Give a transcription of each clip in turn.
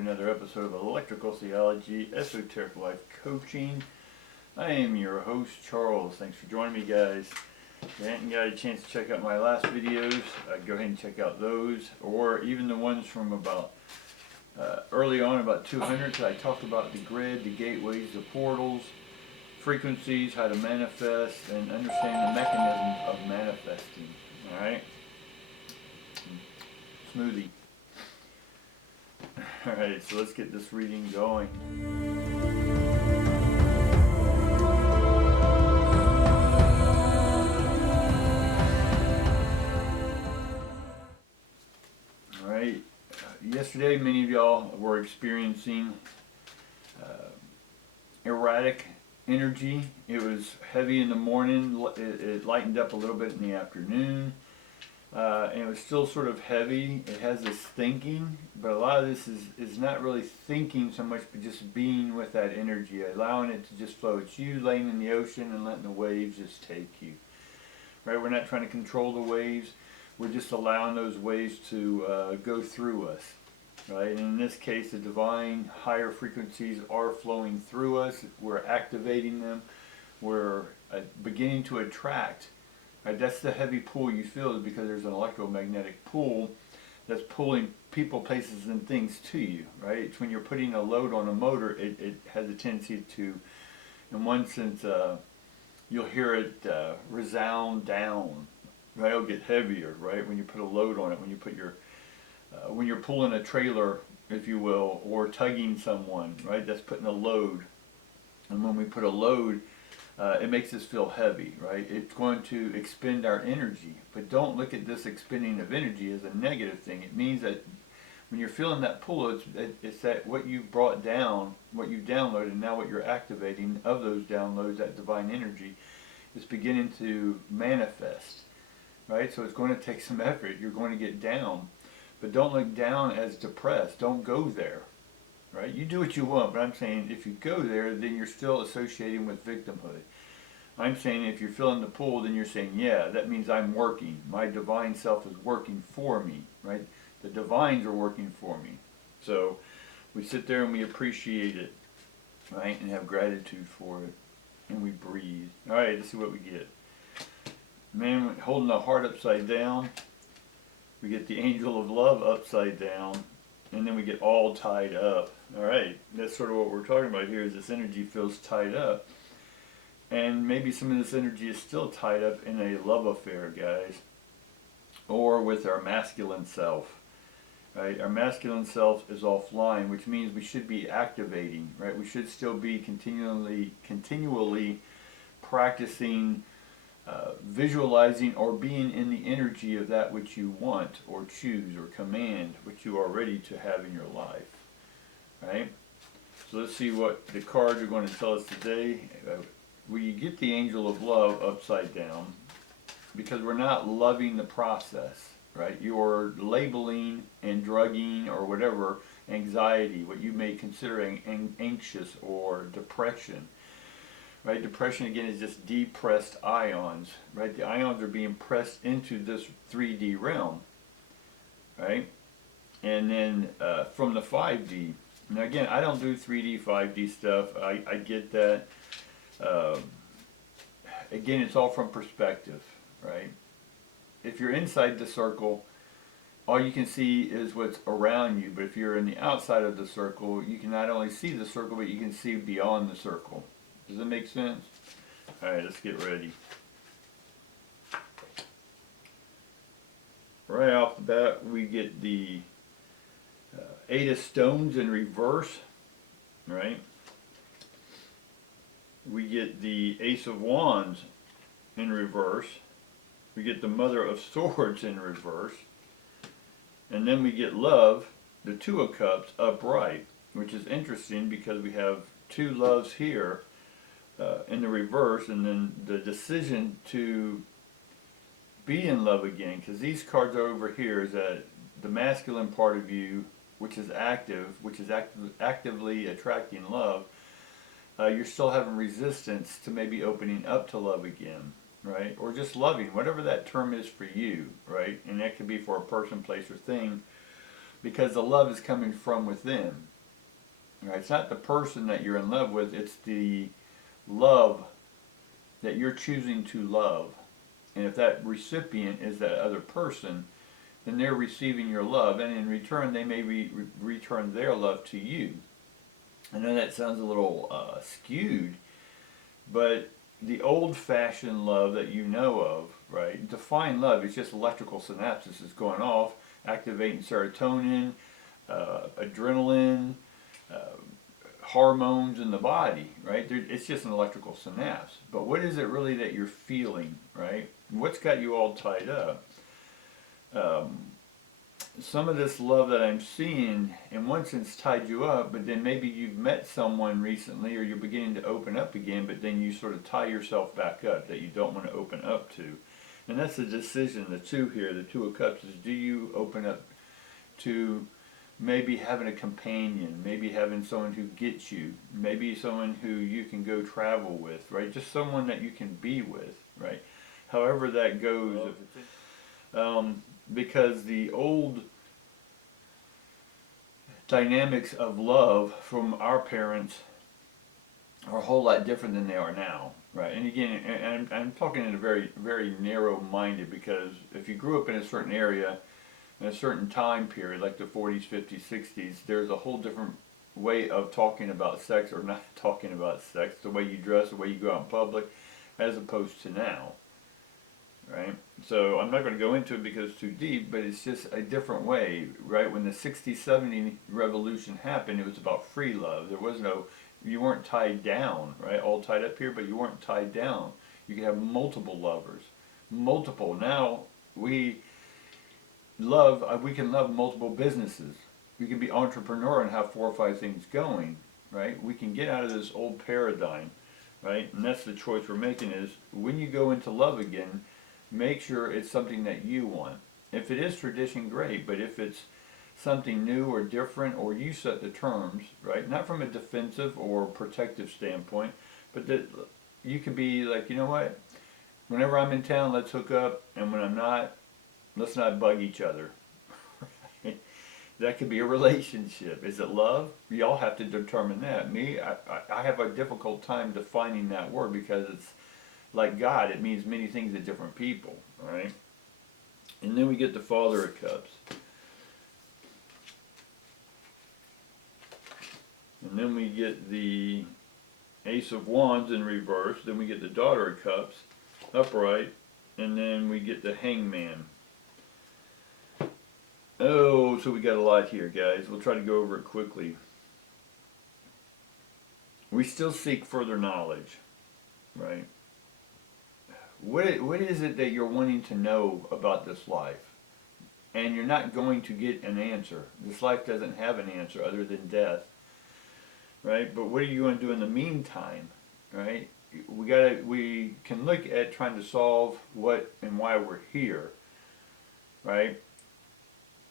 another episode of Electrical Theology, Esoteric Life Coaching. I am your host, Charles. Thanks for joining me, guys. If you haven't got a chance to check out my last videos, go ahead and check out those, or even the ones from about early on, about 200. So I talked about the grid, the gateways, the portals, frequencies, how to manifest, and understand the mechanisms of manifesting. All right? Smoothie. Alright, so let's get this reading going. Alright, yesterday many of y'all were experiencing erratic energy. It was heavy in the morning, it lightened up a little bit in the afternoon. And it was still sort of heavy. It has this thinking, but a lot of this is not really thinking so much, but just being with that energy, allowing it to just flow. It's you laying in the ocean and letting the waves just take you. Right? We're not trying to control the waves. We're just allowing those waves to go through us. Right? And in this case, the divine higher frequencies are flowing through us. We're activating them. We're beginning to attract. Right, that's the heavy pull you feel, is because there's an electromagnetic pull that's pulling people, places, and things to you. Right? It's when you're putting a load on a motor, it has a tendency to, in one sense, you'll hear it resound down. Right? It'll get heavier. Right? When you put a load on it, when you put your, when you're pulling a trailer, if you will, or tugging someone. Right? That's putting a load. And when we put a load, it makes us feel heavy, right? It's going to expend our energy. But don't look at this expending of energy as a negative thing. It means that when you're feeling that pull, it's that what you brought down, what you downloaded, and now what you're activating of those downloads, that divine energy, is beginning to manifest, right? So it's going to take some effort. You're going to get down. But don't look down as depressed. Don't go there. Right? You do what you want, but I'm saying if you go there, then you're still associating with victimhood. I'm saying if you're feeling the pull, then you're saying, yeah, that means I'm working. My divine self is working for me, right? The divines are working for me. So we sit there and we appreciate it, right? And have gratitude for it. And we breathe. All right, let's see what we get. Man, holding the heart upside down. We get the angel of love upside down. And then we get all tied up. All right, that's sort of what we're talking about here, is this energy feels tied up. And maybe some of this energy is still tied up in a love affair, guys. Or with our masculine self. Right? Our masculine self is offline, which means we should be activating. Right? We should still be continually practicing visualizing or being in the energy of that which you want or choose or command, which you are ready to have in your life. Right? So let's see what the cards are going to tell us today. We get the angel of love upside down because we're not loving the process. Right? You're labeling and drugging or whatever anxiety, what you may consider anxious or depression. Right? Depression, again, is just depressed ions. Right? The ions are being pressed into this 3D realm. Right? And then from the 5D. Now, again, I don't do 3D, 5D stuff. I get that. Again, it's all from perspective. Right? If you're inside the circle, all you can see is what's around you. But if you're in the outside of the circle, you can not only see the circle, but you can see beyond the circle. Does that make sense? Alright, let's get ready. Right off the bat, we get the 8 of Stones in reverse. Right? We get the Ace of Wands in reverse. We get the Mother of Swords in reverse. And then we get Love, the 2 of Cups, upright. Which is interesting because we have 2 loves here. In the reverse, and then the decision to be in love again, because these cards are over here, is that the masculine part of you, which is actively attracting love, you're still having resistance to maybe opening up to love again, right? Or just loving, whatever that term is for you, right? And that could be for a person, place, or thing, because the love is coming from within, Right? It's not the person that you're in love with, it's the love that you're choosing to love. And if that recipient is that other person, then they're receiving your love, and in return, they may return their love to you. I know that sounds a little skewed, but the old-fashioned love that you know of, right? Define love is just electrical synapses is going off, activating serotonin, adrenaline, uh, hormones in the body, right? It's just an electrical synapse. But what is it really that you're feeling, right? What's got you all tied up? Some of this love that I'm seeing, in one sense, tied you up, but then maybe you've met someone recently or you're beginning to open up again, but then you sort of tie yourself back up that you don't want to open up to. And that's the decision, the two here, the Two of Cups, is do you open up to maybe having a companion, maybe having someone who gets you, maybe someone who you can go travel with, right? Just someone that you can be with, right? However that goes. Because the old dynamics of love from our parents are a whole lot different than they are now, right? And again, and I'm talking in a very, very narrow-minded, because if you grew up in a certain area, in a certain time period, like the 40s, 50s, 60s, there's a whole different way of talking about sex or not talking about sex, the way you dress, the way you go out in public, as opposed to now. Right? So I'm not going to go into it because it's too deep, but it's just a different way, right? When the 60s, 70s revolution happened, it was about free love. There was no, you weren't tied down, right? All tied up here, but you weren't tied down. You could have multiple lovers. Multiple. Now, we can love multiple businesses. We can be entrepreneur and have 4 or 5 things going, right? We can get out of this old paradigm, right? And that's the choice we're making, is when you go into love again, make sure it's something that you want. If it is tradition, great, but if it's something new or different, or you set the terms, right? Not from a defensive or protective standpoint, but that you could be like, you know what? Whenever I'm in town, let's hook up, and when I'm not, let's not bug each other. That could be a relationship. Is it love? Y'all have to determine that. I have a difficult time defining that word, because it's like God, it means many things to different people, right? And then we get the Father of Cups. And then we get the Ace of Wands in reverse. Then we get the Daughter of Cups upright. And then we get the Hangman. Oh, so we got a lot here, guys. We'll try to go over it quickly. We still seek further knowledge, right? What is it that you're wanting to know about this life? And you're not going to get an answer. This life doesn't have an answer other than death, right? But what are you going to do in the meantime, right? We can look at trying to solve what and why we're here, right?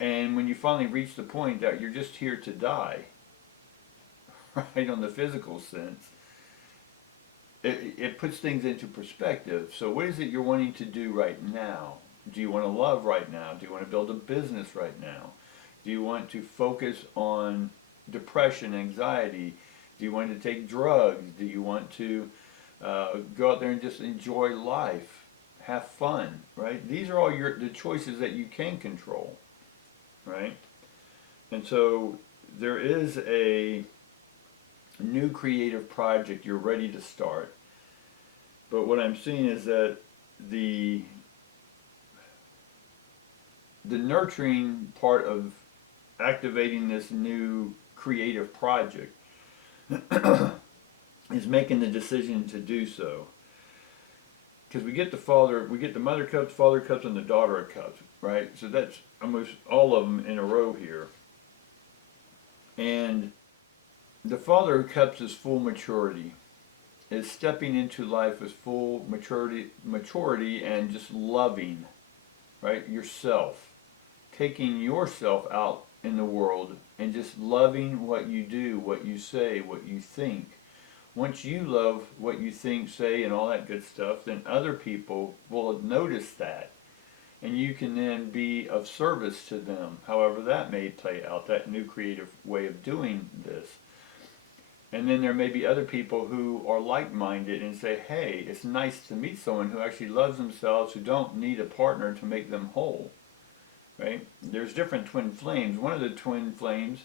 And when you finally reach the point that you're just here to die, right, on the physical sense, it puts things into perspective. So what is it you're wanting to do right now? Do you want to love right now? Do you want to build a business right now? Do you want to focus on depression, anxiety? Do you want to take drugs? Do you want to go out there and just enjoy life, have fun, right? These are all the choices that you can control, right? And so there is a new creative project you're ready to start. But what I'm seeing is that the nurturing part of activating this new creative project is making the decision to do so. Because we get the Mother Cups, Father Cups, and the Daughter of Cups, right? So that's almost all of them in a row here. And the Father of Cups is full maturity. It's stepping into life with full maturity and just loving, right, yourself. Taking yourself out in the world and just loving what you do, what you say, what you think. Once you love what you think, say, and all that good stuff, then other people will notice that. And you can then be of service to them, however that may play out, that new creative way of doing this. And then there may be other people who are like-minded and say, hey, it's nice to meet someone who actually loves themselves, who don't need a partner to make them whole, right? There's different twin flames. One of the twin flames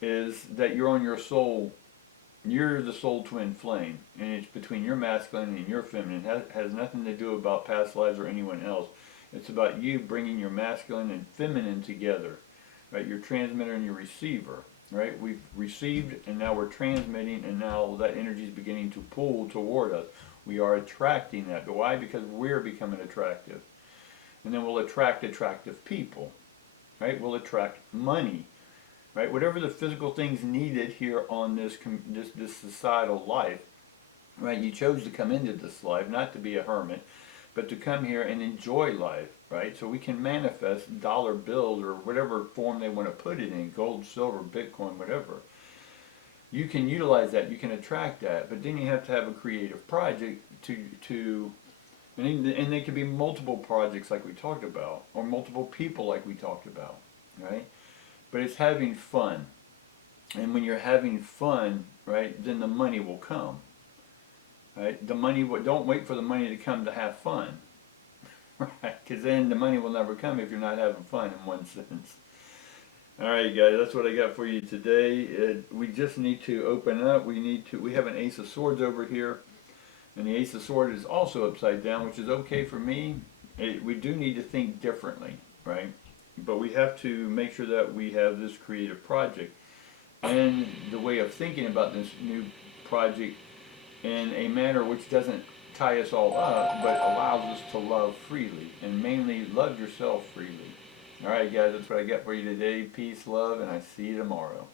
is that you're on your soul. You're the soul twin flame, and it's between your masculine and your feminine. It has nothing to do about past lives or anyone else. It's about you bringing your masculine and feminine together, right? Your transmitter and your receiver, right? We've received, and now we're transmitting, and now that energy is beginning to pull toward us. We are attracting that. But why? Because we're becoming attractive. And then we'll attract attractive people, right? We'll attract money. Right, whatever the physical things needed here on this societal life, right? You chose to come into this life, not to be a hermit, but to come here and enjoy life, right? So we can manifest dollar bills or whatever form they want to put it in, gold, silver, Bitcoin, whatever. You can utilize that, you can attract that, but then you have to have a creative project and they could be multiple projects like we talked about, or multiple people like we talked about, right? But it's having fun. And when you're having fun, right, then the money will come. Right? Don't wait for the money to come to have fun. Right? Because then the money will never come if you're not having fun in one sense. Alright guys, that's what I got for you today. We just need to open up. We have an Ace of Swords over here. And the Ace of Swords is also upside down, which is okay for me. We do need to think differently, right? But we have to make sure that we have this creative project and the way of thinking about this new project in a manner which doesn't tie us all up, but allows us to love freely, and mainly love yourself freely. Alright guys, that's what I got for you today. Peace, love, and I see you tomorrow.